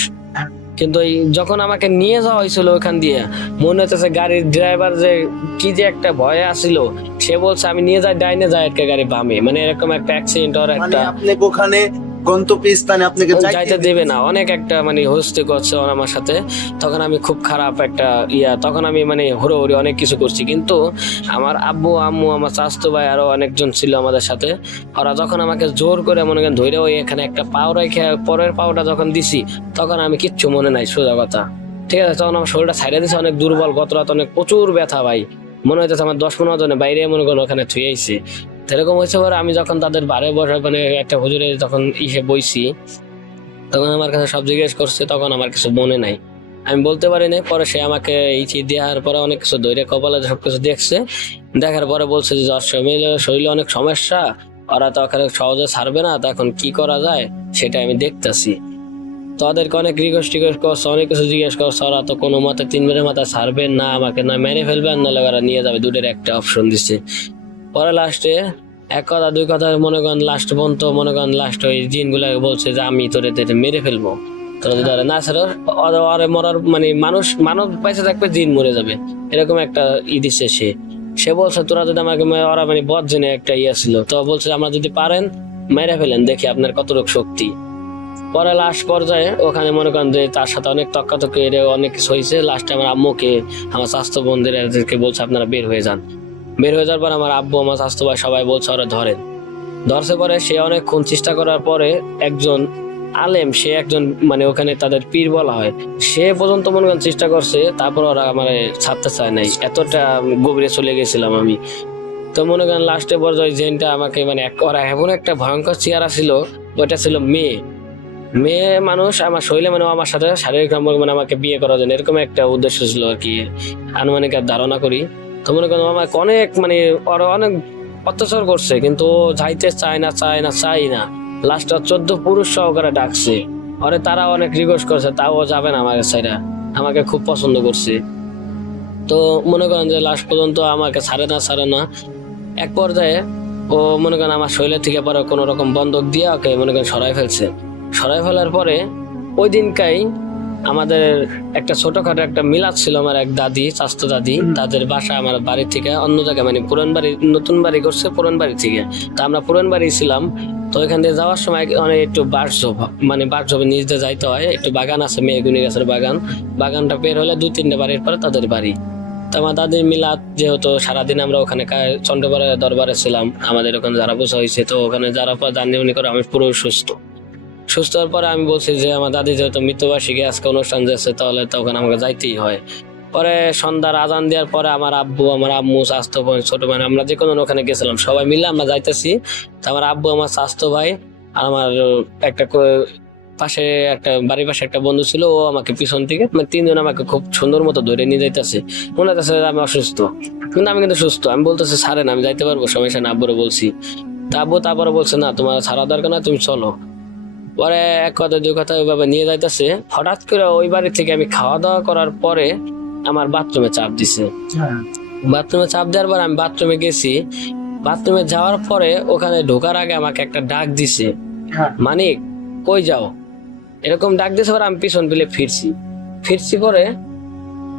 কিন্তু এই যখন আমাকে নিয়ে যাওয়া হয়েছিল ওখান দিয়ে, মনে হচ্ছে গাড়ির ড্রাইভার যে কি যে একটা ভয়ে আসছিল, সে বলছে আমি নিয়ে যাই ডাইনে যাই একটা গাড়ি বামে, মানে এরকম একটা অ্যাক্সিডেন্ট আর মানে একটা আপনি ওখানে গন্তব্যস্থানে আপনাকে যাইতে দেবে না, অনেক একটা মানে হস্তে করছে ওরা আমার সাথে। তখন আমি খুব খারাপ একটা তখন আমি মানে হুড়োহুড়ি অনেক কিছু করছি, কিন্তু আমার আব্বু আম্মু আমার চাচাতো ভাই আরো অনেকজন ছিল আমাদের সাথে। ওরা যখন আমাকে জোর করে মনে করেন ধরে ওই এখানে একটা পাও রেখে পরের পাওটা যখন দিছি, তখন আমি কিচ্ছু মনে নাই, সোজা কথা। ঠিক আছে, তখন আমার শরীরটা ছাইড়া দিছে, অনেক দুর্বল, গত রাত অনেক প্রচুর ব্যথা ভাই, মনে হইতেছে আমার 10-15 জনের বাইরে মনে করেন ওখানে থুয়ে আইছে। এরকম হয়েছে পরে আমি যখন তাদের বারে বসে মানে একটা হুজুরে যখন বইছি, তখন আমার কাছে সব জিজ্ঞেস করছে, তখন আমার কিছু মনে নাই, আমি বলতে পারি নাই। পরে সে আমাকে দেওয়ার পরে অনেক কিছু ধৈর্য কপালে সবকিছু দেখছে, দেখার পরে বলছে যে জ্বর শরীরে অনেক সমস্যা, ওরা তো ওখানে সহজে ছাড়বে না, তো এখন কি করা যায় সেটা আমি দেখতেছি। তো ওদেরকে অনেক রিকোয়েস্ট করছে, অনেক কিছু জিজ্ঞেস করছে, ওরা তো কোনো মতে 3বারের মাথায় ছাড়বে না, আমাকে না মেরে ফেলবে আর নাহলে ওরা নিয়ে যাবে, দুটোর একটা অপশন দিচ্ছে। পরে লাস্টে এক কথা দুই কথা মনে করেন লাস্ট পর্যন্ত মনে করেন লাস্ট ওই জিনগুলাকে বলছে যে আমি তোরে মেরে ফেলবো, তোরা যদি ওরা না ছাড়ো ওরে মরার মানে মানব পাইছে থাকবে, জিন মরে যাবে, এরকম একটা দিচ্ছে সে। সে বলছে তোরা যদি আমাকে ওরা মানে বদ জেনে একটা ছিল, তো বলছে আমরা যদি পারেন মেরে ফেলেন, দেখি আপনার কতটুকু শক্তি। পরে লাস্ট পর্যায়ে ওখানে মনে করেন যে তার সাথে অনেক তক্কাতক্কি অনেক কিছু হয়েছে। লাস্টে আমার আম্মুকে আমার স্বাস্থ্য বন্ধুদেরকে বলছে আপনারা বের হয়ে যান। বের হয়ে যাওয়ার পর আমার আব্বু আমার স্বাস্থ্য ভাই সবাই বলছে ওরা ধরেন। ধরছে পরে সে অনেকক্ষণ চেষ্টা করার পরে একজন আলেম, সে একজন মানে ওখানে তাদের পীর বলা হয়, সে পর্যন্ত মনে করেন চেষ্টা করছে, তারপর ওরা আমার ছাড়তে চায় নাই, এতটা গভীরে চলে গেছিলাম আমি। তো মনে করেন লাস্টে পর্যায়ে জেনটা আমাকে মানে ওরা এমন একটা ভয়ঙ্কর চেহারা ছিল, ওইটা ছিল মেয়ে মেয়ে মানুষ আমার শরীরে মানে আমার সাথে শারীরিক সম্পর্ক মানে আমাকে বিয়ে করার জন্য, এরকম একটা উদ্দেশ্য ছিল আর কি, আনুমানিক ধারণা করি। তো মনে করেন আমাকে অনেক মানে ওরা অনেক অত্যাচার করছে, কিন্তু ও যাইতে চাই না। লাস্ট 14 পুরুষ সহকারে ডাকছে ওরে, তারা অনেক রিকোয়েস্ট করছে, তাও ও যাবে না আমাকে ছাইরা, আমাকে খুব পছন্দ করছে। তো মনে করেন যে লাস্ট পর্যন্ত আমাকে ছাড়ে না। এক পর্যায়ে ও মনে করেন আমার শরীরের থেকে পরে কোনো রকম বন্ধক দিয়ে ওকে মনে করেন সরাই ফেলার পরে ওই দিনকাই আমাদের একটা ছোটখাটো একটা মিলাদ ছিল। আমার এক দাদি, স্বাস্থ্য দাদি, তাদের বাসা আমার বাড়ি থেকে অন্য জায়গায় মানে পুরান বাড়ি, নতুন বাড়ি করছে পুরান বাড়ি থেকে, তা আমরা পুরান বাড়ি ছিলাম। তো এখান থেকে যাওয়ার সময় অনেক একটু বাঁশঝোপে নিচ দিয়ে যাইতে হয়, একটু বাগান আছে, মেহগুনি গাছের বাগানটা পের হলে 2-3টা বাড়ির পরে তাদের বাড়ি। তো আমার দাদির মিলাদ যেহেতু সারাদিন আমরা ওখানে চন্দ্রপাড়ার দরবারে ছিলাম, আমাদের ওখানে যারা বসা হয়েছে, তো ওখানে যারা পর জানি করে আমি পুরো সুস্থ হওয়ার পরে আমি বলছি যে আমার দাদি যেহেতু মৃত্যুবার্ষিকী আজকে অনুষ্ঠান যাচ্ছে, তাহলে তো ওখানে আমাকে যাইতেই হয়। পরে সন্ধ্যার আজান দেওয়ার পরে আমার আব্বু, আমার আম্মু, স্বাস্থ্য ভাই, ছোট ভাই, আমরা যে কোনো ওখানে গেছিলাম, সবাই মিলে আমরা যাইতেছি। তো আমার আব্বু, আমার স্বাস্থ্য ভাই আর আমার একটা পাশে একটা বাড়ির পাশে একটা বন্ধু ছিল, ও আমাকে পিছন থেকে মানে 3জন আমাকে খুব সুন্দর মতো ধরে নিয়ে যাইতেছে। মনে হচ্ছে আমি অসুস্থ, কিন্তু আমি কিন্তু সুস্থ। আমি বলতেছি ছাড়েন, আমি যাইতে পারবো, সমস্যা না। আব্বুরে বলছি, তা আব্বু তারপরে বলছে না, তোমার ছাড়া দরকার না, তুমি চলো। পরে এক কথা দুই কথা ওইভাবে নিয়ে যাইতেছে। হঠাৎ করে ওই বাড়ি থেকে আমি খাওয়া দাওয়া করার পরে আমার বাথরুমে চাপ দিছে। বাথরুমে চাপ দেওয়ার পর আমি বাথরুমে গেছি। বাথরুমে যাওয়ার পরে ওখানে ঢোকার আগে আমাকে একটা ডাক দিছে, মানিক কই যাও, এরকম ডাক দিয়েছে। পরে আমি পিছন পেলে ফিরছি পরে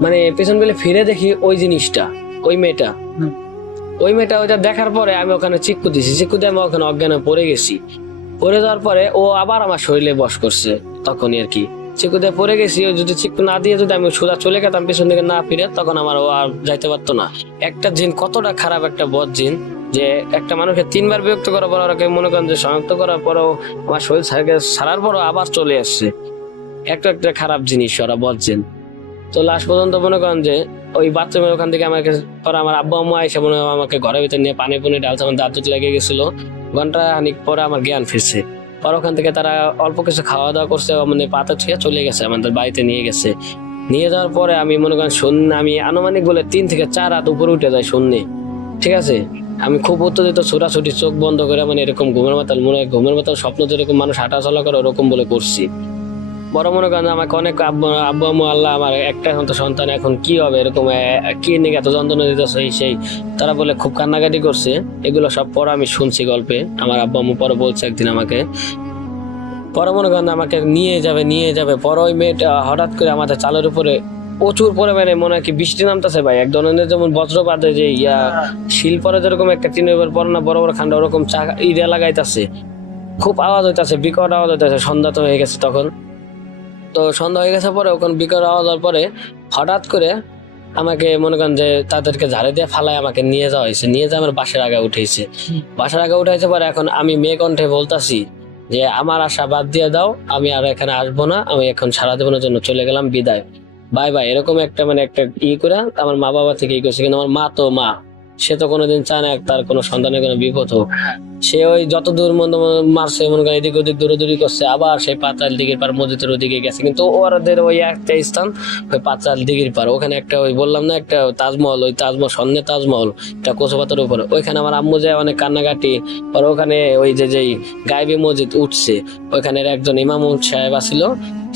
মানে পেছন গেলে ফিরে দেখি ওই জিনিসটা, ওই মেয়েটা, ওইটা দেখার পরে আমি ওখানে চিক্কু দিছি, চিক্কু দিয়ে আমি ওখানে অজ্ঞান হয়ে পড়ে গেছি। পড়ে যাওয়ার পরে ও আবার আমার শরীরে বশ করছে, তখনই আর কি চিক্কু দিয়ে পড়ে গেছি। ও যদি চিক্কু না দিয়ে যদি আমি সোজা চলে গেতাম পেছন দিকে না ফিরে, তখন আমার ও আর যাইতে পারতো না। একটা জিন কতটা খারাপ, একটা বদ জিন, যে একটা মানুষকে 3বার বিরক্ত করার পর ওকে মনে করেন যে শনাক্ত করার পরও আমার শরীর ছাড়ার পরও আবার চলে আসছে। একটা খারাপ জিনিস ওরা বদ জিন। তো লাস্ট পর্যন্ত মনে করেন যে ওই বাথরুমের ওখান থেকে আমাকে পরে আমার আব্বু আম্মু আইসা মনে হয় আমাকে ঘরের ভিতরে নিয়ে পানি পুনি ডালছে, আমার দাঁত দুধ লেগে গেছিল। ঘন্টা খানিক পরে আমার জ্ঞান ফিরছে। পর ওখান থেকে তারা অল্প কিছু খাওয়া দাওয়া করছে, মানে পাতা ছুঁয়ে চলে গেছে, আমাদের বাড়িতে নিয়ে গেছে। নিয়ে যাওয়ার পরে আমি মনে করেন শূন্য, আমি আনুমানিক বলে 3 থেকে 4 রাত উপরে উঠে যাই শূন্যে, ঠিক আছে। আমি খুব উত্তেজিত, ছোটাছুটি, চোখ বন্ধ করে, মানে এরকম ঘুমের মাতাল, মনে হয় ঘুমের মাতাল স্বপ্ন যেরকম মানুষ হাঁটা চলা করে ওরকম বলে করছি। বড় মনে করেন আমাকে অনেক আব্বু আম্মু আল্লাহ আমার একটা এখন তো সন্তান, এখন কি হবে, এরকম কি নিয়ে এত যন্ত্রণা দিতেছে সেই তারা বলে খুব কান্নাকাটি করছে। এগুলো সব পরে আমি শুনছি গল্পে, আমার আব্বু আম্মু পরে বলছে একদিন আমাকে। পরে মনে করেন আমাকে নিয়ে যাবে পরে ওই মেয়েটা হঠাৎ করে আমাদের চালের উপরে প্রচুর পরিমাণে মনে হয় কি বৃষ্টি নামতেছে ভাই, এক ধরনের যেমন বজ্রপাতে যে শিল পরে যেরকম একটা টিনের পরে না বড় বড় খান্ডা, ওরকম ইটা লাগাইতেছে, খুব আওয়াজ হইতাছে, বিকট আওয়াজ হইতাছে। সন্ধ্যা তো হয়ে গেছে তখন, তো সন্ধ্যা হয়ে গেছে পরে ওখানে বিকট আওয়াজ হওয়ার পরে হঠাৎ করে আমাকে মনে করেন যে তাদেরকে ঝাড়ে দিয়ে ফালায় আমাকে নিয়ে যাওয়া হয়েছে, নিয়ে যাওয়া আমার বাসার আগে উঠেছে। বাসার আগে উঠাইছে পরে এখন আমি মেয়ে কণ্ঠে বলতাছি যে আমার আশা বাদ দিয়ে দাও, আমি আর এখানে আসবো না, আমি এখন সারা জীবনের জন্য চলে গেলাম, বিদায়, বাই বাই। এরকম একটা মানে একটা করে আমার মা বাবা থেকে করছে। কিন্তু আমার মা তো মা, সে তো কোনোদিন চায় না তার কোনো সন্তানের কোনো বিপদ হোক। সে ওই যত দূর মারছে মনে করেন এদিক ওদিক দৌড়াদৌড়ি করছে, আবার সেই পাঁচাল দিঘির পার মসজিদের ওদিকে গেছে। কিন্তু ওদের ওই একটা স্থান ওই পাঁচাল দিঘির পার, ওখানে একটা ওই বললাম না একটা তাজমহল, ওই তাজমহল স্বর্ণের তাজমহল, একটা কচু পাতার উপরে, ওইখানে আমার আম্মু যায় অনেক কান্নাকাটি। আর ওখানে ওই যেই গায়েবী মসজিদ উঠছে, ওইখানের একজন ইমাম সাহেব আসিল,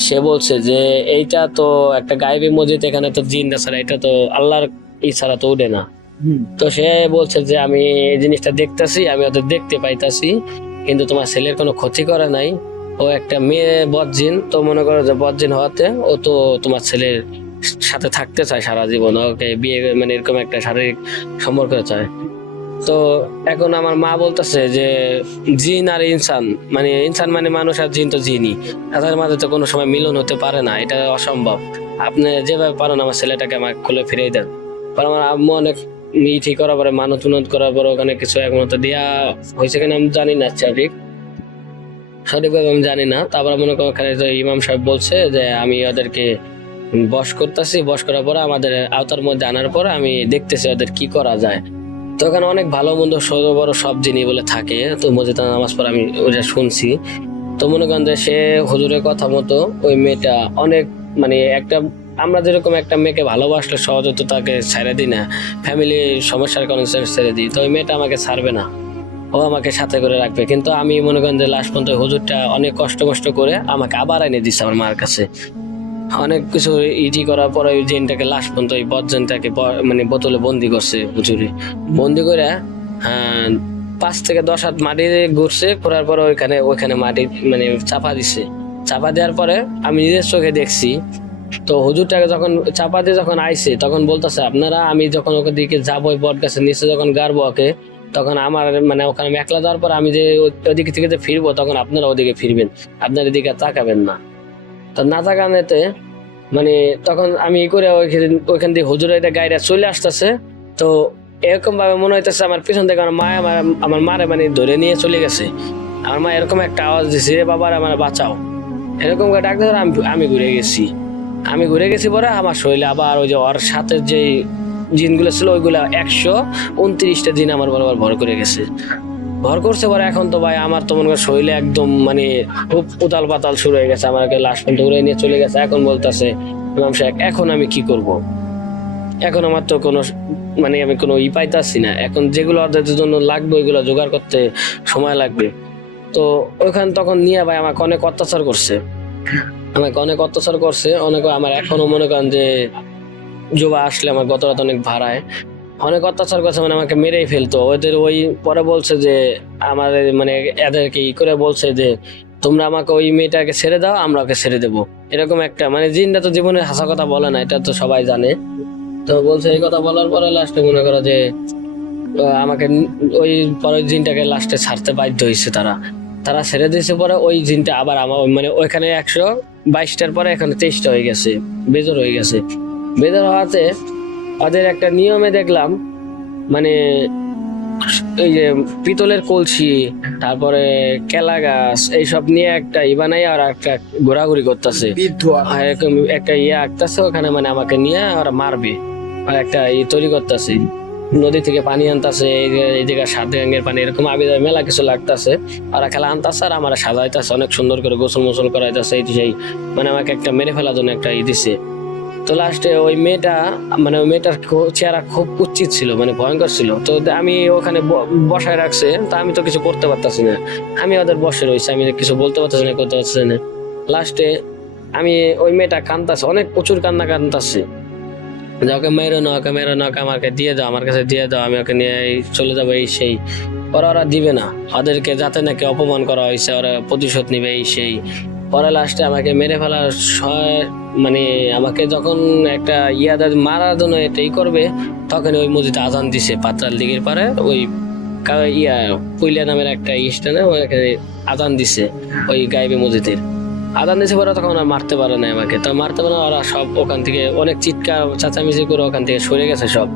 সে বলছে যে এইটা তো একটা গায়েবী মসজিদ, এখানে তো জিন ছাড়া, এটা তো আল্লাহর ই ছাড়া তো উঠে না। তো সে বলছে যে আমি এই জিনিসটা দেখতেছি, আমি ওদের দেখতে পাইতাছি, কিন্তু তোমার ছেলের কোনো ক্ষতি করে নাই, ও একটা মেয়ে বদজিন, তো মনে করো যে বদজিন হওয়াতে ও তো তোমার ছেলের সাথে থাকতে চায় সারা জীবন, ওকে বিয়ে মানে এরকম একটা শারীরিক সম্পর্ক চায়। তো এখন আমার মা বলতেছে যে জিন আর ইনসান, মানে ইনসান মানে মানুষ আর জিন তো জিনই, তাদের মাঝে তো কোনো সময় মিলন হতে পারে না, এটা অসম্ভব। আপনি যেভাবে পারেন আমার ছেলেটাকে আমাকে খুলে ফিরিয়ে দেন। পর আমার আম্মু অনেক ঠিক করার পরে মানত করার পরে ওখানে কিছু একমত দেওয়া হয়েছে কিনা আমি জানি না, সঠিকভাবে আমি জানি না। তারপরে মনে করো ওখানে ইমাম সাহেব বলছে যে আমি ওদেরকে বশ করতেছি, বশ করার পরে আমাদের আওতার মধ্যে আনার পরে আমি দেখতেছি ওদের কি করা যায়। তো ওখানে অনেক ভালো মন্দ ছোট বড় সব জিনিস বলে থাকে, তো মসজিদে নামাজ পড়ে আমি ওটা শুনছি। তো মনে করেন যে সে হুজুরের কথা মতো ওই মেয়েটা অনেক মানে একটা, আমরা যেরকম একটা মেয়েকে ভালোবাসলে সহজে তো তাকে ছেড়ে দিই না, ফ্যামিলি সমস্যার কারণে ছেড়ে দিই, তো ওই মেয়েটা আমাকে ছাড়বে না, ও আমাকে সাথে করে রাখবে। কিন্তু আমি মনে করেন যে লাস্ট পর্যন্ত হুজুরটা অনেক কষ্ট করে আমাকে আবার এনে দিচ্ছে আমার মার কাছে। অনেক কিছু ইটি করার পরে ওই জিনটাকে লাস্ট পর্যন্ত ওই বদজনটাকে মানে বোতলে বন্দি করছে হুজুরে, বন্দি করে 5 থেকে 10 হাত মাটি ঘুরছে, ঘোরার পরে ওইখানে মাটি মানে চাপা দিছে। চাপা দেওয়ার পরে আমি নিজের চোখে দেখছি। তো হুজুরটাকে যখন চাপা দিয়ে যখন আইছে তখন বলতেছে আপনারা, আমি যখন ওকে দিকে যাবো ওই বট গাছের নিচে যখন গাড়বো ওকে, তখন আমার মানে ওখানে আমি একলা যাওয়ার পর আমি যে ওদিকে থেকে যে ফিরবো, তখন আপনারা ওদিকে ফিরবেন, আপনার এদিকে তাকাবেন না। তো না তাকানোতে মানে তখন আমি করে ওইখান দিয়ে হুজুরের এটা গাড়িটা চলে আসতেছে। তো এরকম ভাবে মনে হইতেছে আমার পিছন থেকে আমার মা আমার মারে মানে ধরে নিয়ে চলে গেছে। আমার মা এরকম একটা আওয়াজ দিছে, রে বাবার আমার বাঁচাও, এরকম করে ডাক ধরে আমি ঘুরে গেছি পরে আমার শরীরে আবার ওই যে ওর সাথে যে জিনগুলো ছিল ওইগুলা 129টা জিন আমার বরাবর ভর করে গেছে, ভর করছে পরে। এখন তো ভাই আমার তো মনে করেন শরীরে একদম মানে খুব উতাল পাতাল শুরু হয়ে গেছে, আমাকে লাশ পর্যন্ত উড়ে নিয়ে চলে গেছে। এখন বলতেছে ইমাম সাহেব এখন আমি কি করব, এখন আমার তো কোনো মানে আমি কোনো পাইতাছি না, এখন যেগুলো ওদের জন্য লাগবে ওইগুলো জোগাড় করতে সময় লাগবে। তো ওইখান তখন নিয়ে ভাই আমাকে অনেক অত্যাচার করছে, অনেক আমার এখনো মনে করেন যে জোবা আসলে আমার গত রাত অনেক ভাড়ায় অনেক অত্যাচার করছে, মানে আমাকে মেরেই ফেলতো। ওদের ওই পরে বলছে যে আমাদের মানে এদেরকে করে বলছে যে তোমরা আমাকে ওই মেয়েটাকে ছেড়ে দাও, আমরা ওকে ছেড়ে দেবো। এরকম একটা মানে জিনটা তো জীবনের হাসা কথা বলে না, এটা তো সবাই জানে। তো বলছে এই কথা বলার পরে লাস্টে মনে করো যে আমাকে ওই পরে জিনটাকে লাস্টে ছাড়তে বাধ্য হয়েছে তারা। তারা ছেড়ে দিয়েছে পরে ওই জিনটা আবার আমার মানে ওইখানে 122টার পরে এখন 23টা হয়ে গেছে, বেজর হয়ে গেছে। বেজর হওয়াতে ওদের একটা নিয়মে দেখলাম মানে এই যে পিতলের কলসি, তারপরে কেলা গাছ, এইসব নিয়ে একটা বানাই আর একটা ঘোরাঘুরি করতেছে। আর এরকম একটা আঁকতেছে ওখানে, মানে আমাকে নিয়ে ওরা মারবে। আর একটা তৈরি করতেছে, নদী থেকে পানি আনতেছে, এইদিকে 7 গাঙ্গের পানি, এরকম আবিদা মেলা কিছু লাগতেছে। ওরা খেলা আনতেছে আর আমার সাজাইতেছে অনেক সুন্দর করে, গোসল মোসল করাইতেছে। এই সেই মানে আমাকে একটা মেরে ফেলার জন্য একটা দিছে। তো লাস্টে ওই মেয়েটা মানে ওই মেয়েটার চেহারা খুব কুৎসিত ছিল, মানে ভয়ঙ্কর ছিল। তো আমি ওখানে বসায় রাখছে, তা আমি তো কিছু করতে পারতাছি না। আমি ওদের বসে রয়েছি, আমি কিছু বলতে পারতেছি না, করতে পারতেছি না। লাস্টে আমি ওই মেয়েটা কাঁদতাছে, অনেক প্রচুর কান্না কাঁদতাছে, যে ওকে মেরো না, ওকে মেরো না, ওকে আমাকে দিয়ে দাও, আমার কাছে দিয়ে দাও, আমি ওকে নিয়ে চলে যাবো এই সেই। ওরা দিবে না, ওদেরকে যাতে নাকি অপমান করা হয়েছে ওরা প্রতিশোধ নিবে এই সেই। পরে লাস্টে আমাকে মেরে ফেলার মানে আমাকে যখন একটা মারার জন্য এটাই করবে, তখন ওই মসজিদে আজান দিছে পাত্রাল দিঘির পারে, ওই পুইলা নামের একটা স্থানে ওখানে আজান দিছে, ওই গাইবে মসজিদের আজান দিছে। পরে তখন আর মারতে পারে না আমাকে, তো মারতে পারে না। ওরা সব ওখান থেকে অনেক চিৎকার চাচামিচি করে ওখান থেকে সরে গেছে। সব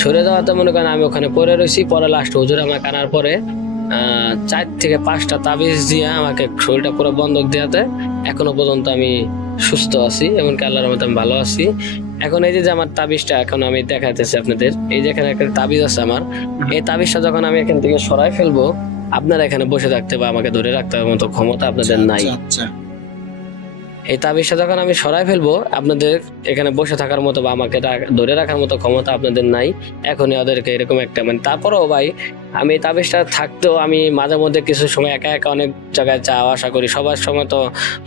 সরে যাওয়াতে মনে করেন আমি ওখানে পড়ে রয়েছি। পরে লাস্ট হুজুর আমাকে আনার পরে 4 থেকে 5টা তাবিজ দিয়ে আমাকে শরীরটা পুরো বন্ধক দেওয়াতে এখনো পর্যন্ত আমি সুস্থ আছি, এমনকি আল্লাহর রহমতে আমি ভালো আছি। এখন এই যে আমার তাবিজটা এখন আমি দেখাইতেছি আপনাদের, এই যে এখানে একটা তাবিজ আছে আমার। এই তাবিজটা যখন আমি এখান থেকে সরাই ফেলবো, আপনারা এখানে বসে থাকতে বা আমাকে ধরে রাখতে মতো ক্ষমতা আপনাদের নাই। এই তাবিজটা যখন আমি সরাই ফেলবো, আপনাদের এখানে বসে থাকার মতো বা আমাকে ধরে রাখার মতো ক্ষমতা আপনাদের নাই। এখনই ওদেরকে এরকম একটা মানে, তারপরেও ভাই আমি এই তাবিজটা থাকতেও আমি মাঝে মধ্যে কিছু সময় একা একা অনেক জায়গায় যাওয়া আসা করি, সবার সময় তো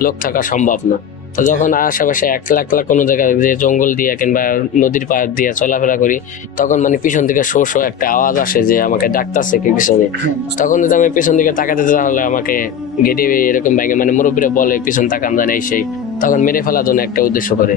লোক থাকা সম্ভব না। তো যখন আশেপাশে একলা কোনো জায়গায় যে জঙ্গল দিয়ে কিংবা নদীর পাড় দিয়ে চলাফেরা করি, তখন মানে পিছন থেকে শো শো একটা আওয়াজ আসে যে আমাকে ডাকতেছে কি পিছনে। তখন যদি আমি পিছন দিকে তাকাতে, তাহলে আমাকে গেটে এরকম ব্যাগে মানে মুরব্বীরা বলে পিছন তাকান যায় না এই সেই, তখন মেরে ফেলার জন্য একটা উদ্দেশ্য করে।